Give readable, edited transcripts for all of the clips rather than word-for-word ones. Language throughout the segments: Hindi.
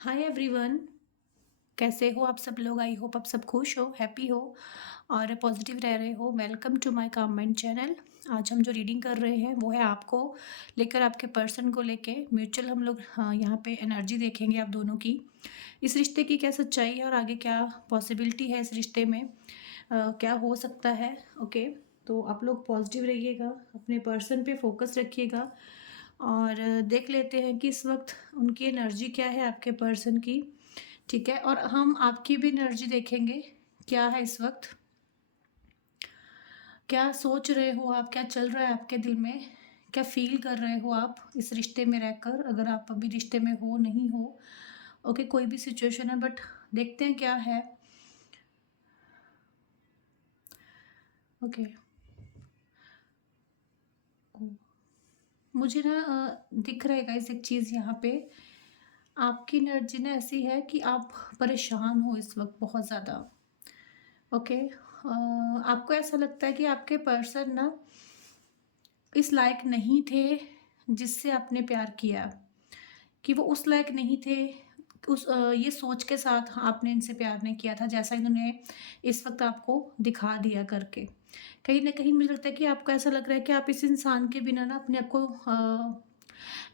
Hi everyone. कैसे हो आप सब लोग? आई होप आप सब खुश हो, हैप्पी हो और पॉजिटिव रह रहे हो। Welcome to my comment channel. आज हम जो रीडिंग कर रहे हैं वो है आपको लेकर, आपके पर्सन को लेके म्यूचुअल। हम लोग यहाँ पे एनर्जी देखेंगे आप दोनों की। इस रिश्ते की क्या सच्चाई है और आगे क्या पॉसिबिलिटी है इस रिश्ते में, क्या हो सकता है। ओके, तो आप लोग पॉजिटिव रहिएगा, अपने पर्सन पे फोकस रखिएगा और देख लेते हैं कि इस वक्त उनकी एनर्जी क्या है, आपके पर्सन की। ठीक है, और हम आपकी भी एनर्जी देखेंगे, क्या है इस वक्त, क्या सोच रहे हो आप, क्या चल रहा है आपके दिल में, क्या फील कर रहे हो आप इस रिश्ते में रहकर, अगर आप अभी रिश्ते में हो नहीं हो। ओके, कोई भी सिचुएशन है, बट देखते हैं क्या है। ओके, मुझे ना दिख रहा है गाइस एक चीज़ यहाँ पे। आपकी एनर्जी ना ऐसी है कि आप परेशान हो इस वक्त बहुत ज़्यादा। ओके, आपको ऐसा लगता है कि आपके पर्सन ना इस लायक नहीं थे जिससे आपने प्यार किया, कि वो उस लायक नहीं थे। ये सोच के साथ आपने इनसे प्यार नहीं किया था जैसा इन्होंने इस वक्त आपको दिखा दिया करके। कहीं ना कहीं मुझे लगता है कि आपको ऐसा लग रहा है कि आप इस इंसान के बिना ना अपने आप को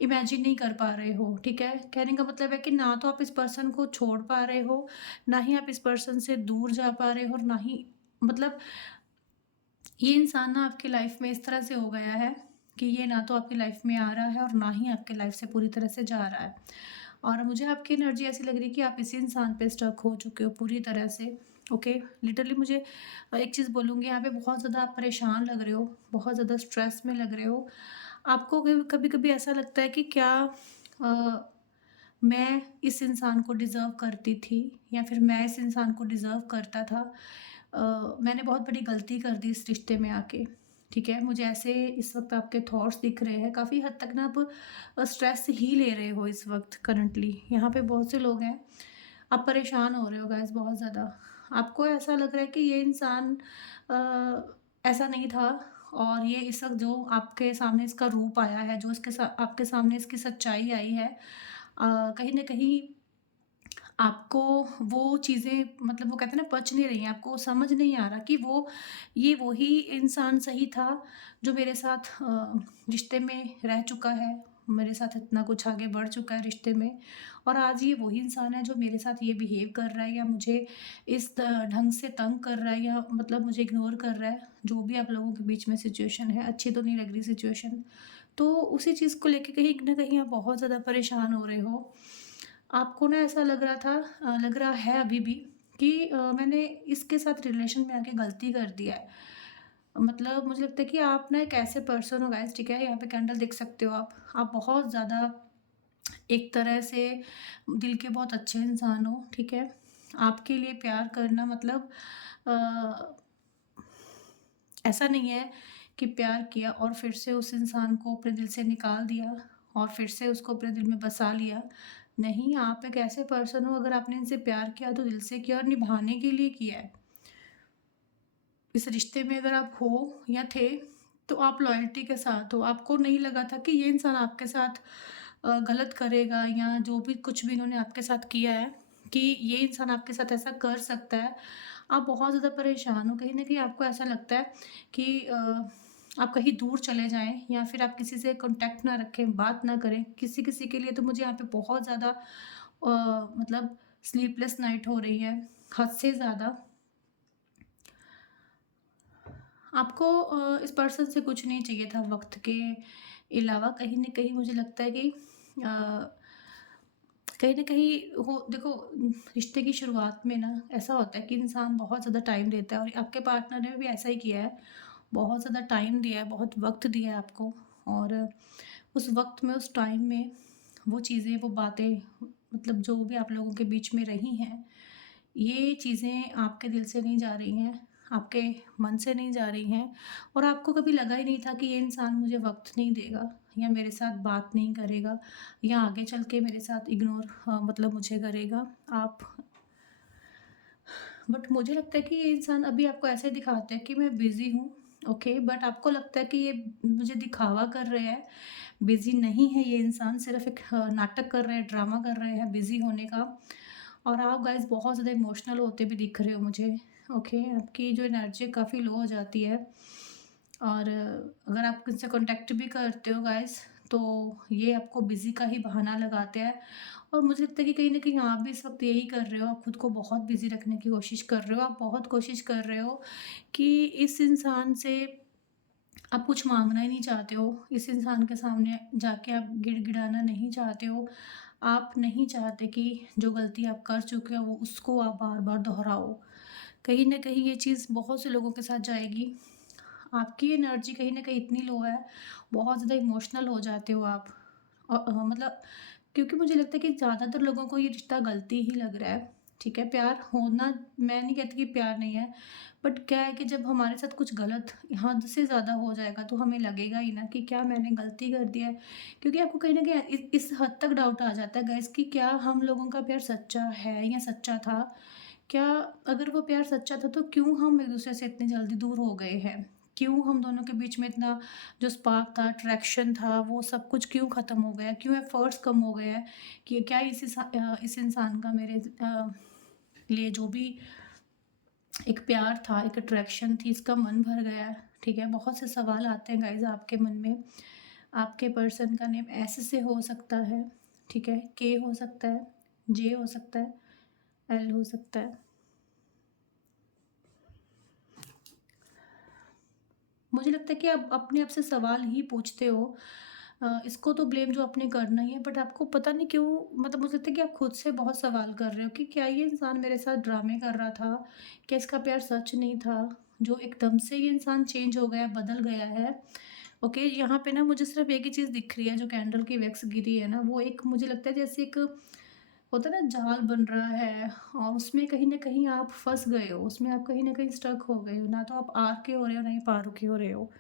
इमेजिन नहीं कर पा रहे हो। ठीक है, कहने का मतलब है कि ना तो आप इस पर्सन को छोड़ पा रहे हो, ना ही आप इस पर्सन से दूर जा पा रहे हो, और ना ही मतलब ये इंसान ना आपकी लाइफ में इस तरह से हो गया है कि ये ना तो आपकी लाइफ में आ रहा है और ना ही आपकी लाइफ से पूरी तरह से जा रहा है। और मुझे आपकी एनर्जी ऐसी लग रही है कि आप इसी इंसान पे स्टक हो चुके हो पूरी तरह से। ओके, लिटरली मुझे एक चीज़ बोलूँगी, यहाँ पे बहुत ज़्यादा आप परेशान लग रहे हो, बहुत ज़्यादा स्ट्रेस में लग रहे हो। आपको कभी कभी ऐसा लगता है कि क्या अ, मैं इस इंसान को डिज़र्व करती थी, या फिर मैं इस इंसान को डिज़र्व करता था। मैंने बहुत बड़ी गलती कर दी इस रिश्ते में आके। ठीक है, मुझे ऐसे इस वक्त आपके थॉट्स दिख रहे हैं, काफ़ी हद तक ना आप स्ट्रेस ही ले रहे हो इस वक्त करंटली। यहाँ पे बहुत से लोग हैं, आप परेशान हो रहे हो गाइस बहुत ज़्यादा। आपको ऐसा लग रहा है कि ये इंसान ऐसा नहीं था, और ये इस वक्त जो आपके सामने इसका रूप आया है, जो इसके आपके सामने इसकी सच्चाई आई है, कहीं न कहीं आपको वो चीज़ें, मतलब वो कहते हैं ना, पच नहीं रही हैं, आपको समझ नहीं आ रहा कि ये वही इंसान सही था जो मेरे साथ रिश्ते में रह चुका है, मेरे साथ इतना कुछ आगे बढ़ चुका है रिश्ते में, और आज ये वही इंसान है जो मेरे साथ ये बिहेव कर रहा है, या मुझे इस ढंग से तंग कर रहा है, या मतलब मुझे इग्नोर कर रहा है। जो भी आप लोगों के बीच में सिचुएशन है, अच्छी तो नहीं लग रही सिचुएशन। तो उसी चीज़ को लेके कहीं न कहीं आप बहुत ज़्यादा परेशान हो रहे हो। आपको ना ऐसा लग रहा था, लग रहा है अभी भी, कि मैंने इसके साथ रिलेशन में आके गलती कर दिया है। मतलब मुझे लगता है कि आप ना एक ऐसे पर्सन हो गाइस, ठीक है? यहाँ पे कैंडल देख सकते हो आप। आप बहुत ज़्यादा एक तरह से दिल के बहुत अच्छे इंसान हो, ठीक है? आपके लिए प्यार करना मतलब अ, ऐसा नहीं है कि प्यार किया और फिर से उस इंसान को अपने दिल से निकाल दिया और फिर से उसको अपने दिल में बसा लिया। नहीं, आप एक ऐसे पर्सन हो, अगर आपने इनसे प्यार किया तो दिल से किया और निभाने के लिए किया है। इस रिश्ते में अगर आप हो या थे, तो आप लॉयल्टी के साथ हो। आपको नहीं लगा था कि ये इंसान आपके साथ गलत करेगा, या जो भी कुछ भी इन्होंने आपके साथ किया है, कि ये इंसान आपके साथ ऐसा कर सकता है। आप बहुत ज़्यादा परेशान हो, कहीं न कहीं आपको ऐसा लगता है कि आप कहीं दूर चले जाएँ, या फिर आप किसी से कॉन्टैक्ट ना रखें, बात ना करें। किसी-किसी के लिए तो मुझे यहाँ पे बहुत ज़्यादा मतलब स्लीपलेस नाइट हो रही है, हद से ज़्यादा। आपको इस पर्सन से कुछ नहीं चाहिए था वक़्त के अलावा। कहीं न कहीं मुझे लगता है कि कहीं न कहीं हो देखो, रिश्ते की शुरुआत में ना ऐसा होता है कि इंसान बहुत ज़्यादा टाइम देता है, और आपके पार्टनर ने भी ऐसा ही किया है। बहुत ज़्यादा टाइम दिया है, बहुत वक़्त दिया है आपको, और उस वक़्त में, उस टाइम में वो चीज़ें, वो बातें, मतलब जो भी आप लोगों के बीच में रही हैं, ये चीज़ें आपके दिल से नहीं जा रही हैं, आपके मन से नहीं जा रही हैं, और आपको कभी लगा ही नहीं था कि ये इंसान मुझे वक़्त नहीं देगा, या मेरे साथ बात नहीं करेगा, या आगे चल के मेरे साथ इग्नोर मतलब मुझे करेगा। आप बट मुझे लगता है कि ये इंसान अभी आपको ऐसे दिखाता है कि मैं बिज़ी हूँ, ओके, बट आपको लगता है कि ये मुझे दिखावा कर रहे हैं, बिज़ी नहीं है ये इंसान, सिर्फ़ एक नाटक कर रहे हैं, ड्रामा कर रहे हैं बिज़ी होने का। और आप गाइज़ बहुत ज़्यादा इमोशनल होते भी दिख रहे हो मुझे, ओके? आपकी जो एनर्जी काफ़ी लो हो जाती है। और अगर आप किसी से कॉन्टैक्ट भी करते हो गाइज़, तो ये आपको बिज़ी का ही बहाना लगाते हैं। और मुझे लगता है कि कहीं न कहीं आप भी इस वक़्त यही कर रहे हो, आप खुद को बहुत बिज़ी रखने की कोशिश कर रहे हो। आप बहुत कोशिश कर रहे हो कि इस इंसान से आप कुछ माँगना ही नहीं चाहते हो, इस इंसान के सामने जाके आप गिड़गिड़ाना नहीं चाहते हो। आप नहीं चाहते कि जो गलती आप कर चुके हो वो उसको आप बार-बार दोहराओ। कहीं न कहीं ये चीज़ बहुत से लोगों के साथ जाएगी। आपकी एनर्जी कहीं न कहीं इतनी लो है, बहुत ज़्यादा इमोशनल हो जाते हो आप। मतलब क्योंकि मुझे लगता है कि ज़्यादातर लोगों को ये रिश्ता गलती ही लग रहा है, ठीक है? प्यार होना, मैं नहीं कहती कि प्यार नहीं है, बट क्या है कि जब हमारे साथ कुछ गलत हद से ज़्यादा हो जाएगा तो हमें लगेगा ही ना कि क्या मैंने गलती कर दिया है। क्योंकि आपको कहीं न कहीं इस हद तक डाउट आ जाता है गाइज़ कि क्या हम लोगों का प्यार सच्चा है या सच्चा था? क्या अगर वो प्यार सच्चा था तो क्यों हम एक-दूसरे से इतनी जल्दी दूर हो गए हैं? क्यों हम दोनों के बीच में इतना जो स्पार्क था, अट्रैक्शन था, वो सब कुछ क्यों ख़त्म हो गया? क्यों एफ़र्ट्स कम हो गए हैं? कि क्या इस इंसान का मेरे लिए जो भी एक प्यार था, एक अट्रैक्शन थी, इसका मन भर गया है, ठीक है? बहुत से सवाल आते हैं गाइज़ आपके मन में। आपके पर्सन का नेम एस से हो सकता है, ठीक है? के हो सकता है, जे हो सकता है, एल हो सकता है। मुझे लगता है कि आप अपने आप से सवाल ही पूछते हो। इसको तो ब्लेम जो आपने करना ही है, बट आपको पता नहीं क्यों, मतलब मुझे लगता है कि आप खुद से बहुत सवाल कर रहे हो कि क्या ये इंसान मेरे साथ ड्रामे कर रहा था? क्या इसका प्यार सच नहीं था? जो एकदम से ये इंसान चेंज हो गया, बदल गया है। ओके, यहाँ पे ना मुझे सिर्फ़ एक ही चीज़ दिख रही है, जो कैंडल की वैक्स गिरी है ना, वो एक मुझे लगता है जैसे एक होता है ना जाल बन रहा है, और उसमें कहीं न कहीं आप फँस गए हो, उसमें आप कहीं न कहीं स्टक हो गए हो, ना तो आप आर के हो रहे हो, ना ही पार के हो रहे हो,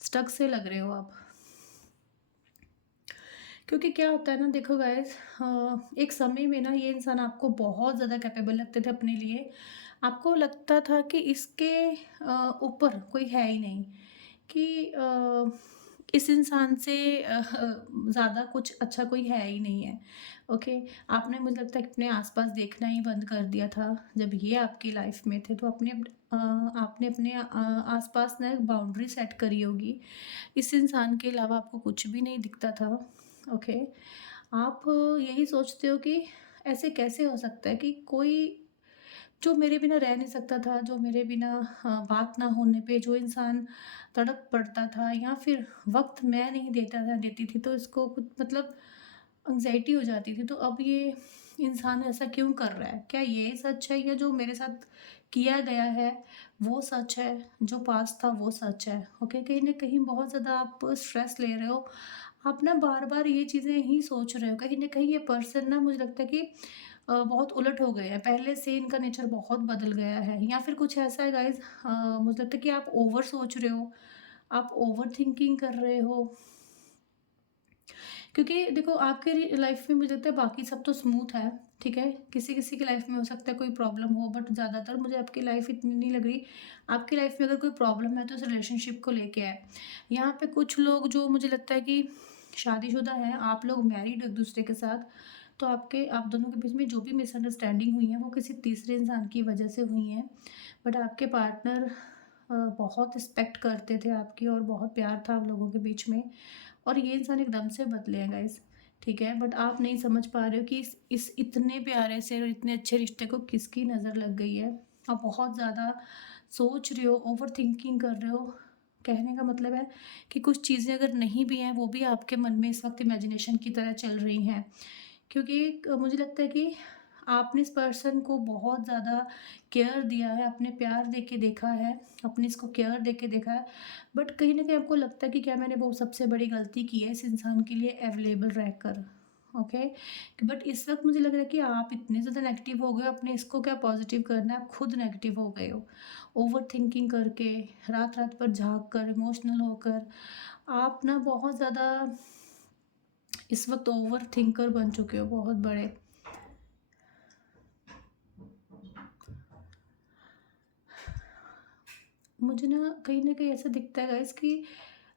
स्टक से लग रहे हो आप। क्योंकि क्या होता है ना, देखो गाइज़, एक समय में ना ये इंसान आपको बहुत ज़्यादा कैपेबल लगते थे अपने लिए। आपको लगता था कि इसके ऊपर कोई है ही नहीं, कि इस इंसान से ज़्यादा कुछ अच्छा कोई है ही नहीं है। ओके, आपने मुझे लगता है कि अपने आस-पास देखना ही बंद कर दिया था, जब ये आपकी लाइफ़ में थे, तो आपने अपने आस-पास ना एक बाउंड्री सेट करी होगी। इस इंसान के अलावा आपको कुछ भी नहीं दिखता था, ओके। आप यही सोचते हो कि ऐसे कैसे हो सकता है कि कोई जो मेरे बिना रह नहीं सकता था, जो मेरे बिना बात ना होने पे जो इंसान तड़प पड़ता था, या फिर वक़्त मैं नहीं देती थी तो इसको कुछ मतलब एंग्ज़ायटी हो जाती थी, तो अब ये इंसान ऐसा क्यों कर रहा है? क्या ये सच है, या जो मेरे साथ किया गया है वो सच है, जो पास्ट था वो सच है? ओके, कहीं न कहीं बहुत ज़्यादा आप स्ट्रेस ले रहे हो। आप ना बार-बार ये चीज़ें ही सोच रहे हो। कहीं न कहीं ये पर्सन ना मुझे लगता है कि बहुत उलट हो गए हैं। पहले से इनका नेचर बहुत बदल गया है, या फिर कुछ ऐसा है गाइज़, मुझे लगता है कि आप ओवर सोच रहे हो, आप ओवरथिंकिंग कर रहे हो। क्योंकि देखो आपके लाइफ में मुझे लगता है बाकी सब तो स्मूथ है, ठीक है? किसी-किसी की लाइफ में हो सकता है कोई प्रॉब्लम हो, बट ज़्यादातर मुझे आपकी लाइफ इतनी नहीं लग रही। आपकी लाइफ में अगर कोई प्रॉब्लम है तो इस रिलेशनशिप को लेके है। यहाँ पे कुछ लोग जो मुझे लगता है कि शादीशुदा हैं, आप लोग मैरिड हो एक-दूसरे के साथ, तो आप दोनों के बीच में जो भी मिसअंडरस्टैंडिंग हुई है वो किसी तीसरे इंसान की वजह से हुई हैं। बट आपके पार्टनर बहुत रिस्पेक्ट करते थे आपकी, और बहुत प्यार था आप लोगों के बीच में, और ये इंसान एकदम से बदले हैं गाइस, ठीक है? बट आप नहीं समझ पा रहे हो कि इस इतने प्यारे से और इतने अच्छे रिश्ते को किसकी नज़र लग गई है। आप बहुत ज़्यादा सोच रहे हो, ओवरथिंकिंग कर रहे हो। कहने का मतलब है कि कुछ चीज़ें अगर नहीं भी हैं, वो भी आपके मन में इस वक़्त इमेजिनेशन की तरह चल रही हैं। क्योंकि मुझे लगता है कि आपने इस पर्सन को बहुत ज़्यादा केयर दिया है, आपने प्यार दे के देखा है, आपने इसको केयर दे के देखा है, बट कहीं न कहीं आपको लगता है कि क्या मैंने वो सबसे बड़ी गलती की है इस इंसान के लिए अवेलेबल रहकर, ओके? बट इस वक़्त मुझे लग रहा है कि आप इतने ज़्यादा नेगेटिव हो गए हो, आपने इसको क्या पॉज़िटिव करना है, आप खुद नेगेटिव हो गए हो। ओवरथिंकिंग करके, रात-रात भर जाग कर, इमोशनल होकर, आप ना बहुत ज़्यादा इस वक़्त ओवरथिंकर बन चुके हो, बहुत बड़े। मुझे ना कहीं न कहीं ऐसा दिखता है गाइज़ कि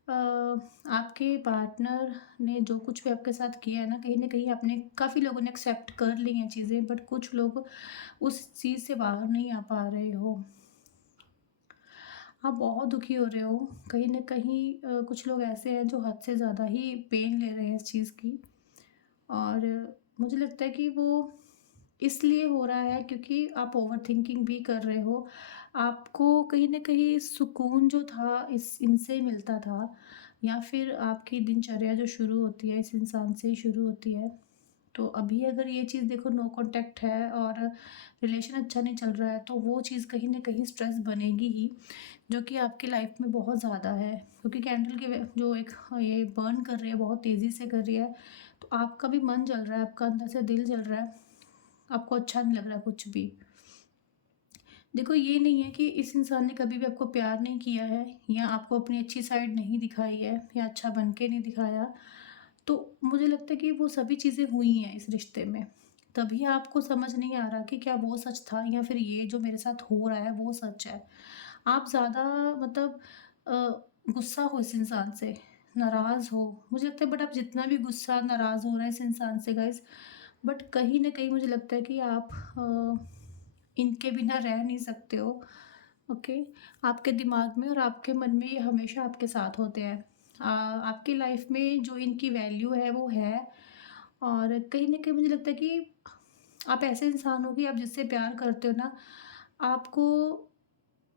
अ, आपके पार्टनर ने जो कुछ भी आपके साथ किया है ना, कहीं न कहीं आपने काफ़ी लोगों ने एक्सेप्ट कर ली हैं चीज़ें, बट कुछ लोग उस चीज़ से बाहर नहीं आ पा रहे हो। आप बहुत दुखी हो रहे हो। कहीं न कहीं कुछ लोग ऐसे हैं जो हद से ज़्यादा ही पेन ले रहे हैं इस चीज़ की, और मुझे लगता है कि वो इसलिए हो रहा है क्योंकि आप ओवरथिंकिंग भी कर रहे हो। आपको कहीं न कहीं सुकून जो था इस इनसे मिलता था, या फिर आपकी दिनचर्या जो शुरू होती है इस इंसान से ही शुरू होती है। तो अभी अगर ये चीज़ देखो, नो कॉन्टैक्ट है और रिलेशन अच्छा नहीं चल रहा है, तो वो चीज़ कहीं न कहीं स्ट्रेस बनेगी ही, जो कि आपकी लाइफ में बहुत ज़्यादा है। क्योंकि कैंडल की जो एक ये बर्न कर रही है, बहुत तेज़ी से कर रही है, तो आपका भी मन जल रहा है, आपका अंदर से दिल जल रहा है, आपको अच्छा नहीं लग रहा कुछ भी। देखो, ये नहीं है कि इस इंसान ने कभी भी आपको प्यार नहीं किया है, या आपको अपनी अच्छी साइड नहीं दिखाई है, या अच्छा बन के नहीं दिखाया। तो मुझे लगता है कि वो सभी चीज़ें हुई हैं इस रिश्ते में। तभी आपको समझ नहीं आ रहा कि क्या वो सच था, या फिर ये जो मेरे साथ हो रहा है वो सच है। आप ज़्यादा मतलब गुस्सा हो इस इंसान से, नाराज़ हो। मुझे लगता है, बट आप जितना भी गुस्सा, नाराज़ हो रहे हैं इस इंसान से गाइज़, बट कहीं न कहीं मुझे लगता है कि आप इनके बिना रह नहीं सकते हो, ओके? आपके दिमाग में और आपके मन में ये हमेशा आपके साथ होते हैं। आपकी लाइफ़ में जो इनकी वैल्यू है वो है, और कहीं न कहीं मुझे लगता है कि आप ऐसे इंसान हो कि आप जिससे प्यार करते हो ना, आपको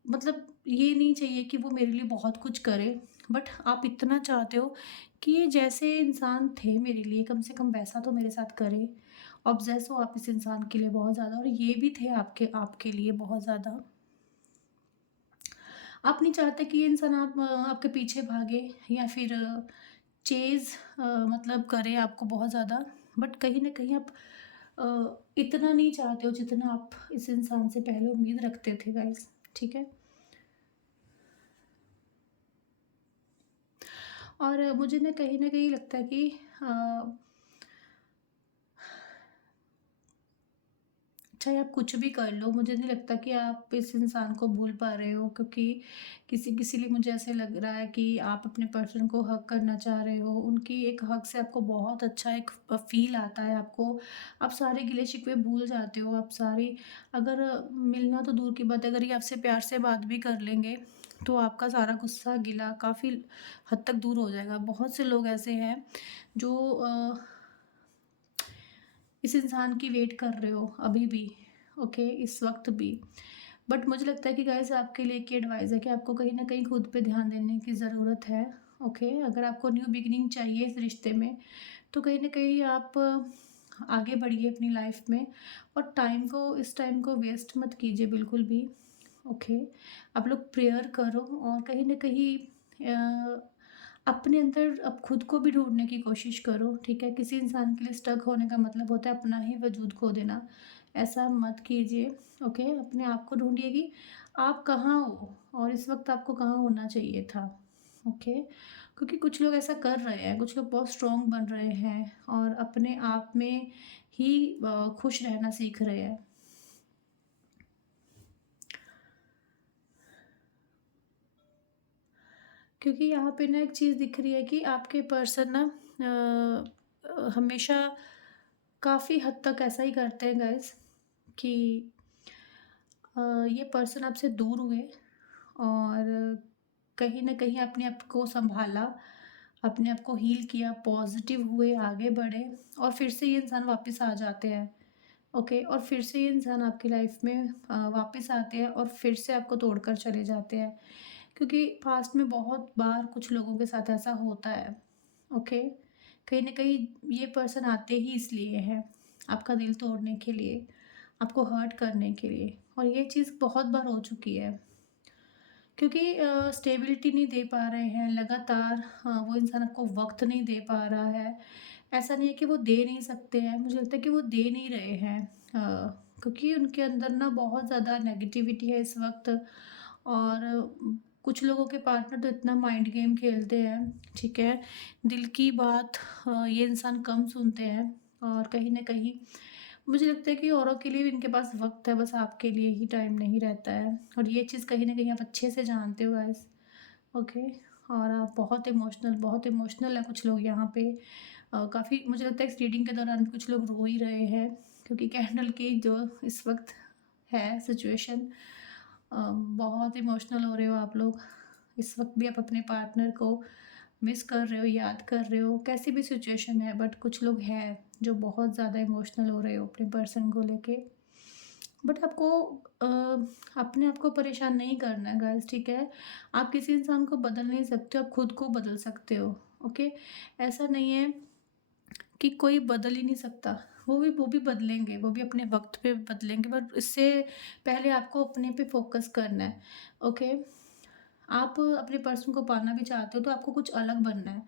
मतलब ये नहीं चाहिए कि वो मेरे लिए बहुत कुछ करे, बट आप इतना चाहते हो कि ये जैसे इंसान थे मेरे लिए, कम से कम वैसा तो मेरे साथ करे। ऑब्सेस हो आप इस इंसान के लिए बहुत ज़्यादा, और ये भी थे आपके आपके लिए बहुत ज़्यादा। आप नहीं चाहते कि ये इंसान आपके पीछे भागे, या फिर चेज़ मतलब करे आपको बहुत ज़्यादा, बट कहीं न कहीं आप इतना नहीं चाहते हो जितना आप इस इंसान से पहले उम्मीद रखते थे गाइज़, ठीक है? और मुझे ना कहीं न कहीं लगता है कि अ, चाहे आप कुछ भी कर लो, मुझे नहीं लगता कि आप इस इंसान को भूल पा रहे हो, क्योंकि किसी लिए मुझे ऐसे लग रहा है कि आप अपने पर्सन को हग करना चाह रहे हो। उनकी एक हग से आपको बहुत अच्छा एक फ़ील आता है आपको। आप सारे गिले-शिकवे भूल जाते हो, आप सारी अगर मिलना तो दूर की बात है, अगर ये आपसे प्यार से बात भी कर लेंगे, तो आपका सारा गुस्सा, गिला काफ़ी हद तक दूर हो जाएगा। बहुत से लोग ऐसे हैं जो इस इंसान की वेट कर रहे हो अभी भी, ओके, इस वक़्त भी। बट मुझे लगता है कि गाइज़ आपके लिए एक ही एडवाइस है कि आपको कहीं न कहीं खुद पे ध्यान देने की ज़रूरत है, ओके? अगर आपको न्यू बिगिनिंग चाहिए इस रिश्ते में, तो कहीं न कहीं आप आगे बढ़िए अपनी लाइफ़ में, और इस टाइम को वेस्ट मत कीजिए बिल्कुल भी, ओके? आप लोग प्रेयर करो, और कहीं न कहीं अपने अंदर अब खुद को भी ढूँढने की कोशिश करो, ठीक है? किसी इंसान के लिए स्टक होने का मतलब होता है अपना ही वजूद खो देना। ऐसा मत कीजिए, ओके? अपने आप को ढूँढिए कि आप कहाँ हो, और इस वक़्त आपको कहाँ होना चाहिए था, ओके? क्योंकि कुछ लोग ऐसा कर रहे हैं, कुछ लोग बहुत स्ट्रॉन्ग बन रहे हैं, और अपने आप में ही खुश रहना सीख रहे हैं। क्योंकि यहाँ पे ना एक चीज़ दिख रही है कि आपके पर्सन ना हमेशा काफ़ी हद तक ऐसा ही करते हैं गाइस, कि ये पर्सन आपसे दूर हुए, और कहीं न कहीं अपने आप को सँभाला, अपने आप को हील किया, पॉज़िटिव हुए, आगे बढ़े, और फिर से ये इंसान वापस आ जाते हैं, ओके? और फिर से ये इंसान आपकी लाइफ़ में वापस आते हैं, और फिर से आपको तोड़कर चले जाते हैं। क्योंकि पास्ट में बहुत बार कुछ लोगों के साथ ऐसा होता है, ओके? कहीं न कहीं ये पर्सन आते ही इसलिए हैं, आपका दिल तोड़ने के लिए, आपको हर्ट करने के लिए, और ये चीज़ बहुत बार हो चुकी है। क्योंकि स्टेबिलिटी नहीं दे पा रहे हैं लगातार, वो इंसान आपको वक़्त नहीं दे पा रहा है। ऐसा नहीं है कि वो दे नहीं सकते हैं, मुझे लगता है कि वो दे नहीं रहे हैं। क्योंकि उनके अंदर ना बहुत ज़्यादा नेगेटिविटी है इस वक़्त, और कुछ लोगों के पार्टनर तो इतना माइंड गेम खेलते हैं, ठीक है? दिल की बात ये इंसान कम सुनते हैं, और कहीं न कहीं मुझे लगता है कि औरों के लिए भी इनके पास वक़्त है, बस आपके लिए ही टाइम नहीं रहता है, और ये चीज़ कहीं न कहीं आप अच्छे से जानते हो गाइज़, ओके? और आप बहुत इमोशनल है कुछ लोग यहाँ पे। काफ़ी मुझे लगता है इस रीडिंग के दौरान भी कुछ लोग रो ही रहे हैं, क्योंकि कैंडल की जो इस वक्त है सिचुएशन, बहुत इमोशनल हो रहे हो आप लोग। इस वक्त भी आप अपने पार्टनर को मिस कर रहे हो, याद कर रहे हो, कैसी भी सिचुएशन है, बट कुछ लोग हैं जो बहुत ज़्यादा इमोशनल हो रहे हो अपने पर्सन को लेके। बट आपको अपने आप को परेशान नहीं करना है गाइस, ठीक है? आप किसी इंसान को बदल नहीं सकते हो, आप खुद को बदल सकते हो, ओके? ऐसा नहीं है कि कोई बदल ही नहीं सकता। वो भी बदलेंगे, वो भी अपने वक़्त पे बदलेंगे, बट इससे पहले आपको अपने पे फ़ोकस करना है, ओके? आप अपने पर्सन को पाना भी चाहते हो तो आपको कुछ अलग बनना है,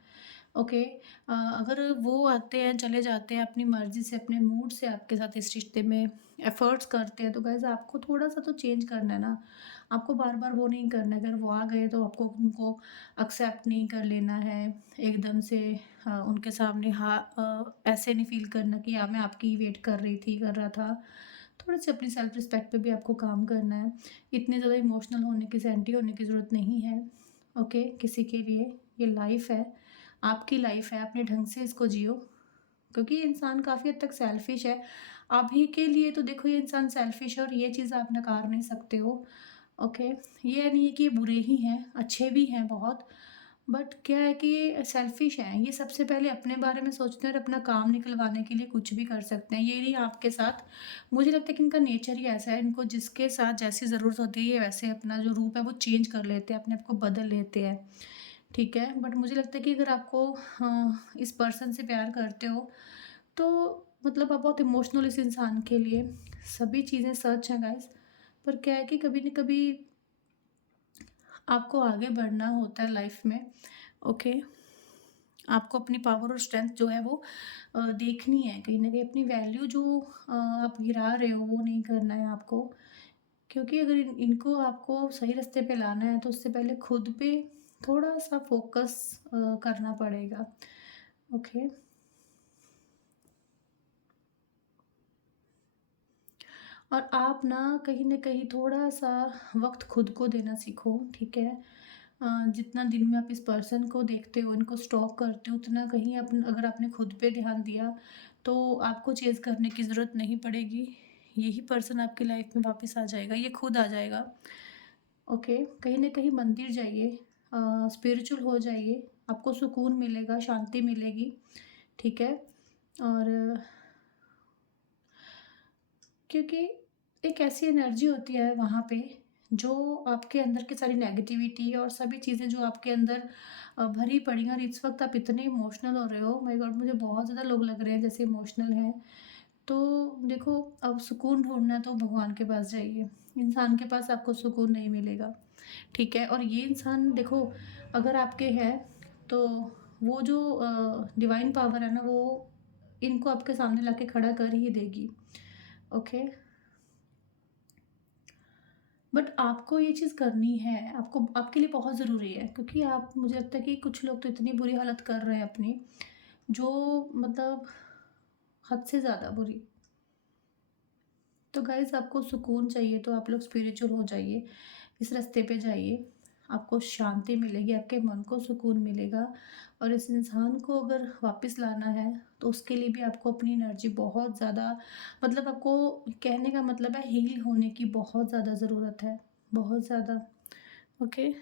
ओके? अगर वो आते हैं, चले जाते हैं अपनी मर्ज़ी से, अपने मूड से आपके साथ इस रिश्ते में एफ़र्ट्स करते हैं, तो गाइज़ आपको थोड़ा-सा तो चेंज करना है ना। आपको बार-बार वो नहीं करना है, अगर वो आ गए तो आपको उनको एक्सेप्ट नहीं कर लेना है एकदम से। उनके सामने ऐसे नहीं फ़ील करना कि मैं आपकी ही वेट कर रही थी, कर रहा था। थोड़ी-सी अपनी सेल्फ़ रिस्पेक्ट पे भी आपको काम करना है। इतने ज़्यादा इमोशनल होने की, सेंटी होने की ज़रूरत नहीं है, ओके? किसी के लिए। ये लाइफ़ है, आपकी लाइफ़ है, अपने ढंग से इसको जियो, क्योंकि ये इंसान काफ़ी हद तक सेल्फ़िश है। अभी के लिए तो देखो ये इंसान सेल्फ़िश है और ये चीज़ आप नकार नहीं सकते हो, ओके? ये नहीं है कि ये बुरे ही हैं, अच्छे भी हैं बहुत, बट क्या है कि ये सेल्फ़िश हैं। ये सबसे पहले अपने बारे में सोचते हैं और अपना काम निकलवाने के लिए कुछ भी कर सकते हैं। ये नहीं आपके साथ, मुझे लगता है कि इनका नेचर ही ऐसा है, इनको जिसके साथ जैसी ज़रूरत होती है, ये वैसे अपना जो रूप है वो चेंज कर लेते हैं, अपने आप को बदल लेते हैं, ठीक है? बट मुझे लगता है कि अगर आपको इस पर्सन से प्यार करते हो, तो मतलब आप बहुत इमोशनल हो इस इंसान के लिए। सभी चीज़ें सच हैं गाइज़, पर क्या है कि कभी न कभी आपको आगे बढ़ना होता है लाइफ में, ओके? आपको अपनी पावर और स्ट्रेंथ जो है वो देखनी है। कहीं न कहीं अपनी वैल्यू जो आप गिरा रहे हो वो नहीं करना है आपको। क्योंकि अगर इनको आपको सही रास्ते पे लाना है तो उससे पहले खुद पे थोड़ा-सा फ़ोकस करना पड़ेगा, ओके? और आप ना कहीं न कहीं थोड़ा-सा वक़्त खुद को देना सीखो, ठीक है? जितना दिन में आप इस पर्सन को देखते हो, इनको स्टॉक करते हो, उतना कहीं अगर आपने खुद पे ध्यान दिया, तो आपको चेज़ करने की ज़रूरत नहीं पड़ेगी। यही पर्सन आपकी लाइफ़ में वापस आ जाएगा, ये खुद आ जाएगा, ओके? कहीं न कहीं मंदिर जाइए, स्पिरिचुअल हो जाइए, आपको सुकून मिलेगा, शांति मिलेगी, ठीक है? और क्योंकि एक ऐसी एनर्जी होती है वहाँ पे, जो आपके अंदर की सारी नेगेटिविटी और सभी चीज़ें जो आपके अंदर भरी पड़ी हैं, और इस वक्त आप इतने इमोशनल हो रहे हो, माय गॉड मुझे बहुत ज़्यादा लोग लग रहे हैं जैसे इमोशनल हैं। तो देखो, अब सुकून ढूंढना है तो भगवान के पास जाइए, इंसान के पास आपको सुकून नहीं मिलेगा, ठीक है? और ये इंसान देखो, अगर आपके हैं तो वो जो डिवाइन पावर है ना, वो इनको आपके सामने लाके खड़ा कर ही देगी, ओके? बट आपको ये चीज़ करनी है, आपको आपके लिए बहुत ज़रूरी है, क्योंकि आप, मुझे लगता है कि कुछ लोग तो इतनी बुरी हालत कर रहे हैं अपनी, जो मतलब हद से ज़्यादा बुरी। तो गाइज़ आपको सुकून चाहिए तो आप लोग स्पिरिचुअल हो जाइए, इस रास्ते पे जाइए, आपको शांति मिलेगी, आपके मन को सुकून मिलेगा। और इस इंसान को अगर वापस लाना है तो उसके लिए भी आपको अपनी एनर्जी बहुत ज़्यादा, मतलब आपको, कहने का मतलब है हील होने की बहुत ज़्यादा ज़रूरत है, बहुत ज़्यादा, ओके?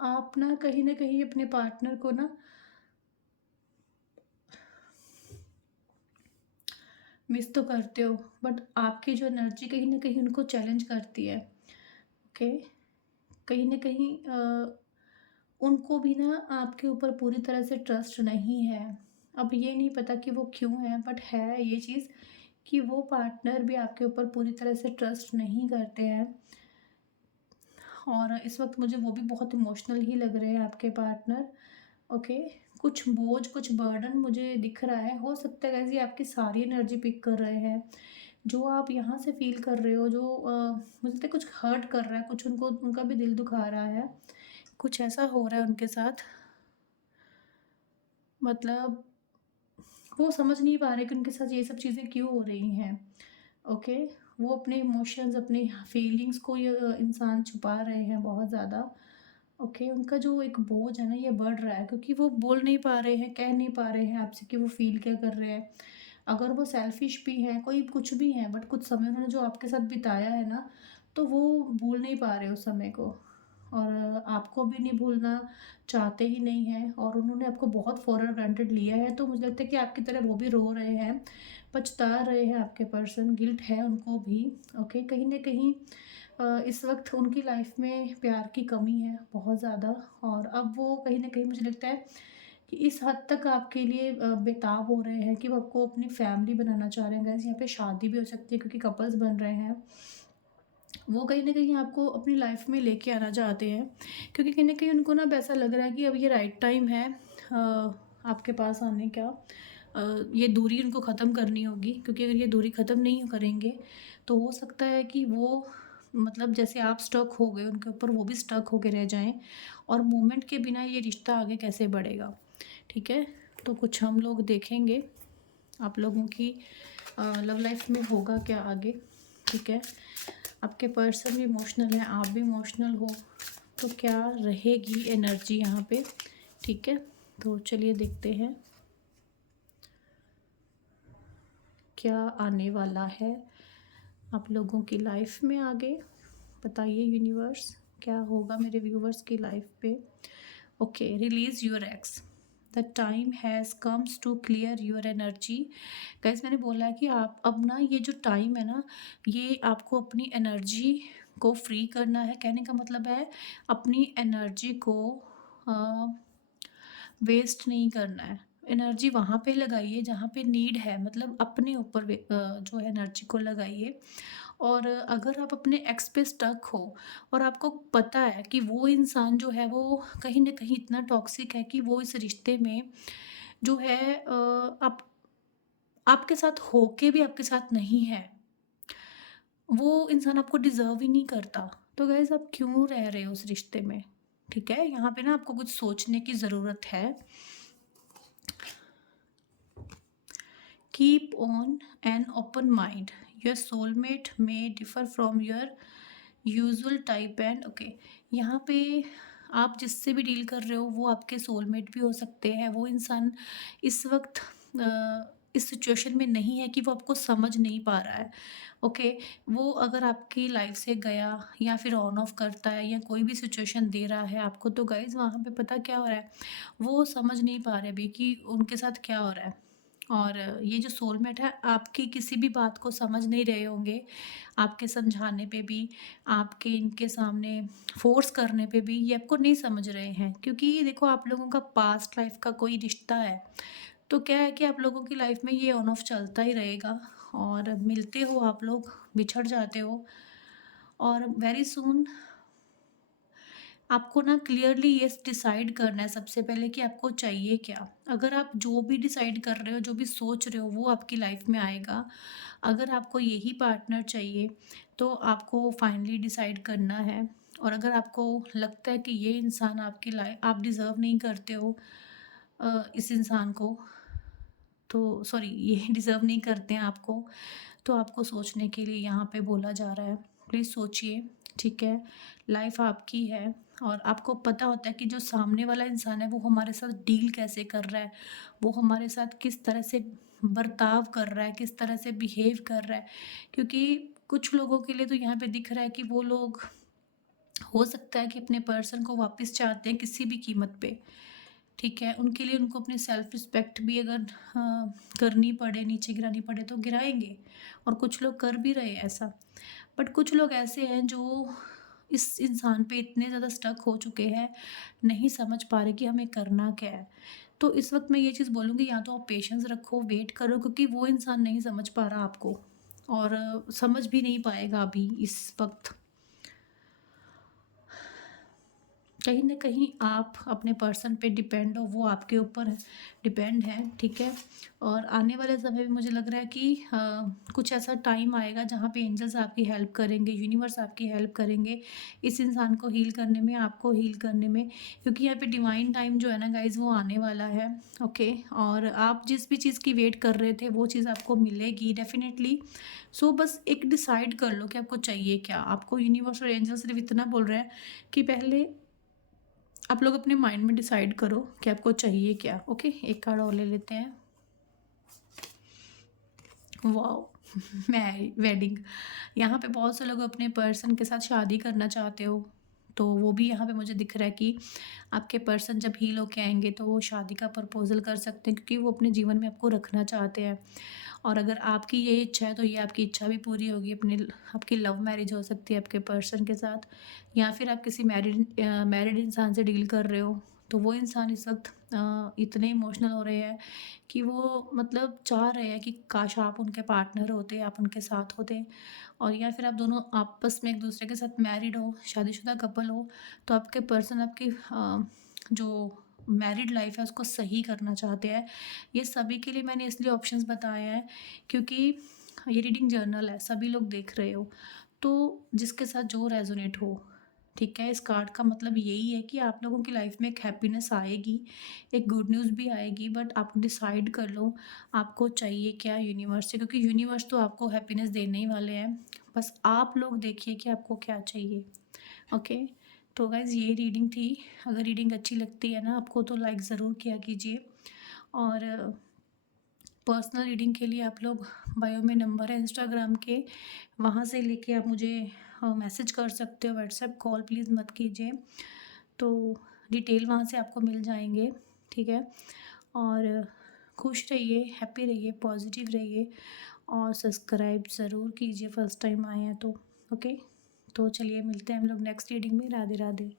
आप ना कहीं न कहीं अपने पार्टनर को ना मिस तो करते हो, बट आपकी जो एनर्जी कहीं न कहीं उनको चैलेंज करती है, ओके? कहीं न कहीं उनको भी ना आपके ऊपर पूरी तरह से ट्रस्ट नहीं है। अब ये नहीं पता कि वो क्यों है, बट है ये चीज़ कि वो पार्टनर भी आपके ऊपर पूरी तरह से ट्रस्ट नहीं करते हैं। और इस वक़्त मुझे वो भी बहुत इमोशनल ही लग रहे हैं आपके पार्टनर, ओके? कुछ बोझ, कुछ बर्डन मुझे दिख रहा है। हो सकता है गाइज़ ये आपकी सारी एनर्जी पिक कर रहे हैं। जो आप यहाँ से फ़ील कर रहे हो, जो मुझे लगता है कुछ हर्ट कर रहा है, कुछ उनको, उनका भी दिल दुखा रहा है। कुछ ऐसा हो रहा है उनके साथ, मतलब वो समझ नहीं पा रहे कि उनके साथ ये सब चीज़ें क्यों हो रही हैं, ओके। वो अपने इमोशंस, अपने फीलिंग्स को ये इंसान छुपा रहे हैं बहुत ज़्यादा। ओके, उनका जो एक बोझ है ना ये बढ़ रहा है, क्योंकि वो बोल नहीं पा रहे हैं, कह नहीं पा रहे हैं आपसे कि वो फ़ील क्या कर रहे हैं। अगर वो सेल्फ़िश भी हैं, कोई कुछ भी हैं, बट कुछ समय उन्होंने जो आपके साथ बिताया है ना, तो वो भूल नहीं पा रहे उस समय को। और आपको भी नहीं भूलना चाहते ही नहीं हैं, और उन्होंने आपको बहुत फॉर ग्रांटेड लिया है, तो मुझे लगता है कि आपकी तरह वो भी रो रहे हैं, पछता रहे हैं आपके पर्सन, गिल्ट है उनको भी। ओके, कहीं न कहीं इस वक़्त उनकी लाइफ़ में प्यार की कमी है बहुत ज़्यादा, और अब वो कहीं न कहीं मुझे लगता है कि इस हद तक आपके लिए बेताब हो रहे हैं कि वो आपको अपनी फैमिली बनाना चाह रहे हैं। गाइस, यहाँ पे शादी भी हो सकती है क्योंकि कपल्स बन रहे हैं। वो कहीं न कहीं आपको अपनी लाइफ़ में लेके आना चाहते हैं, क्योंकि कहीं न कहीं उनको ना अब ऐसा लग रहा है कि अब ये राइट टाइम है आपके पास आने का। ये दूरी उनको ख़त्म करनी होगी, क्योंकि अगर ये दूरी ख़त्म नहीं करेंगे, तो हो सकता है कि वो, मतलब जैसे आप स्टक हो गए उनके ऊपर, वो भी स्टक होके रह जाएँ, और मूवमेंट के बिना ये रिश्ता आगे कैसे बढ़ेगा, ठीक है? तो कुछ हम लोग देखेंगे आप लोगों की लव लाइफ में होगा क्या आगे, ठीक है? आपके पर्सन भी इमोशनल है, आप भी इमोशनल हो, तो क्या रहेगी एनर्जी यहाँ पे, ठीक है? तो चलिए देखते हैं क्या आने वाला है आप लोगों की लाइफ में आगे। बताइए यूनिवर्स, क्या होगा मेरे व्यूवर्स की लाइफ पे। Okay, release your ex, the time has comes to clear your energy. Guys, मैंने बोला है कि आप अब ना, ये जो टाइम है ना, ये आपको अपनी एनर्जी को फ्री करना है। कहने का मतलब है अपनी एनर्जी को वेस्ट नहीं करना है। एनर्जी वहाँ पे लगाइए जहाँ पे नीड है, मतलब अपने ऊपर जो है एनर्जी को लगाइए। और अगर आप अपने एक्स पे स्टक हो, और आपको पता है कि वो इंसान जो है वो कहीं न कहीं इतना टॉक्सिक है कि वो इस रिश्ते में जो है आप आपके साथ होके भी आपके साथ नहीं है, वो इंसान आपको डिज़र्व ही नहीं करता, तो गाइज़ आप क्यों रह रहे हो उस रिश्ते में? ठीक है? यहाँ पे ना आपको कुछ सोचने की ज़रूरत है। Keep on an open mind. Your soulmate may differ from your usual type and okay. यहाँ पे आप जिससे भी डील कर रहे हो वो आपके सोलमेट भी हो सकते हैं। वो इंसान इस वक्त इस सिचुएशन में नहीं है कि वो आपको समझ नहीं पा रहा है। ओके, वो अगर आपकी लाइफ से गया या फिर ऑन ऑफ करता है या कोई भी सिचुएशन दे रहा है आपको, तो गाइज वहाँ पे पता क्या हो रहा है, वो समझ नहीं पा रहे अभी कि उनके साथ क्या हो रहा है। और ये जो सोलमेट है आपकी किसी भी बात को समझ नहीं रहे होंगे, आपके समझाने पे भी, आपके इनके सामने फ़ोर्स करने पे भी ये आपको नहीं समझ रहे हैं, क्योंकि ये देखो आप लोगों का पास्ट लाइफ का कोई रिश्ता है, तो क्या है कि आप लोगों की लाइफ में ये ऑन ऑफ चलता ही रहेगा, और मिलते हो आप लोग, बिछड़ जाते हो, और वेरी सून आपको ना क्लियरली ये डिसाइड करना है सबसे पहले कि आपको चाहिए क्या। अगर आप जो भी डिसाइड कर रहे हो, जो भी सोच रहे हो, वो आपकी लाइफ में आएगा। अगर आपको यही पार्टनर चाहिए, तो आपको फाइनली डिसाइड करना है। और अगर आपको लगता है कि ये इंसान आपकी लाइफ, आप डिज़र्व नहीं करते हो इस इंसान को, तो सॉरी ये डिज़र्व नहीं करते हैं आपको, तो आपको सोचने के लिए यहाँ पे बोला जा रहा है। प्लीज़ सोचिए, ठीक है? लाइफ़ आपकी है, और आपको पता होता है कि जो सामने वाला इंसान है वो हमारे साथ डील कैसे कर रहा है, वो हमारे साथ किस तरह से बर्ताव कर रहा है, किस तरह से बिहेव कर रहा है। क्योंकि कुछ लोगों के लिए तो यहाँ पे दिख रहा है कि वो लोग, हो सकता है कि अपने पर्सन को वापस चाहते हैं किसी भी कीमत पे, ठीक है? उनके लिए उनको अपनी सेल्फ रिस्पेक्ट भी अगर करनी पड़े, नीचे गिरानी पड़े तो गिराएँगे, और कुछ लोग कर भी रहे हैं ऐसा। बट कुछ लोग ऐसे हैं जो इस इंसान पे इतने ज़्यादा स्टक हो चुके हैं, नहीं समझ पा रहे कि हमें करना क्या है। तो इस वक़्त मैं ये चीज़ बोलूँगी, या तो आप पेशेंस रखो, वेट करो, क्योंकि वो इंसान नहीं समझ पा रहा आपको, और समझ भी नहीं पाएगा अभी इस वक़्त। कहीं न कहीं आप अपने पर्सन पे डिपेंड हो, वो आपके ऊपर डिपेंड है, ठीक है? और आने वाले समय में मुझे लग रहा है कि कुछ ऐसा टाइम आएगा जहाँ पे एंजल्स आपकी हेल्प करेंगे, यूनिवर्स आपकी हेल्प करेंगे, इस इंसान को हील करने में, आपको हील करने में। क्योंकि यहाँ पे डिवाइन टाइम जो है ना गाइज़, वो आने वाला है, ओके? और आप जिस भी चीज़ की वेट कर रहे थे, वो चीज़ आपको मिलेगी डेफ़िनेटली। सो बस एक डिसाइड कर लो कि आपको चाहिए क्या? आपको यूनिवर्स और एंजल सिर्फ़ इतना बोल रहे हैं कि पहले आप लोग अपने माइंड में डिसाइड करो कि आपको चाहिए क्या। ओके, एक कार्ड और ले लेते हैं। वाओ! वेडिंग। यहाँ पे बहुत से लोग अपने पर्सन के साथ शादी करना चाहते हो, तो वो भी यहाँ पे मुझे दिख रहा है कि आपके पर्सन जब हील होके आएँगे तो वो शादी का प्रपोज़ल कर सकते हैं, क्योंकि वो अपने जीवन में आपको रखना चाहते हैं। और अगर आपकी ये इच्छा है तो ये आपकी इच्छा भी पूरी होगी। आपकी लव मैरिज हो सकती है आपके पर्सन के साथ, या फिर आप किसी मैरिड इंसान से डील कर रहे हो, तो वो इंसान इस वक़्त इतने इमोशनल हो रहे हैं कि वो मतलब चाह रहे हैं कि काश आप उनके पार्टनर होते, आप उनके साथ होते। और या फिर आप दोनों आपस में एक-दूसरे के साथ मैरिड हो, शादीशुदा कपल हो, तो आपके पर्सन आपकी जो मैरिड लाइफ़ है उसको सही करना चाहते हैं। ये सभी के लिए मैंने इसलिए ऑप्शंस बताए हैं क्योंकि ये रीडिंग जर्नल है, सभी लोग देख रहे हो, तो जिसके साथ जो रेज़ोनेट हो, ठीक है? इस कार्ड का मतलब यही है कि आप लोगों की लाइफ़ में एक हैप्पीनेस आएगी, एक गुड न्यूज़ भी आएगी, बट आप डिसाइड कर लो आपको चाहिए क्या यूनिवर्स से, क्योंकि यूनिवर्स तो आपको हैप्पीनेस देने ही वाले हैं। बस आप लोग देखिए कि आपको क्या चाहिए, ओके? तो गाइज़ ये रीडिंग थी। अगर रीडिंग अच्छी लगती है ना आपको तो लाइक ज़रूर किया कीजिए। और पर्सनल रीडिंग के लिए आप लोग, बायो में नंबर है इंस्टाग्राम के, वहाँ से लेके आप मुझे मैसेज कर सकते हो। व्हाट्सएप कॉल प्लीज़ मत कीजिए, तो डिटेल वहाँ से आपको मिल जाएंगे, ठीक है? और खुश रहिए, हैप्पी रहिए, पॉजिटिव रहिए, और सब्सक्राइब ज़रूर कीजिए फर्स्ट टाइम आए हैं तो, ओके? तो चलिए मिलते हैं हम लोग नेक्स्ट रीडिंग में। राधे राधे।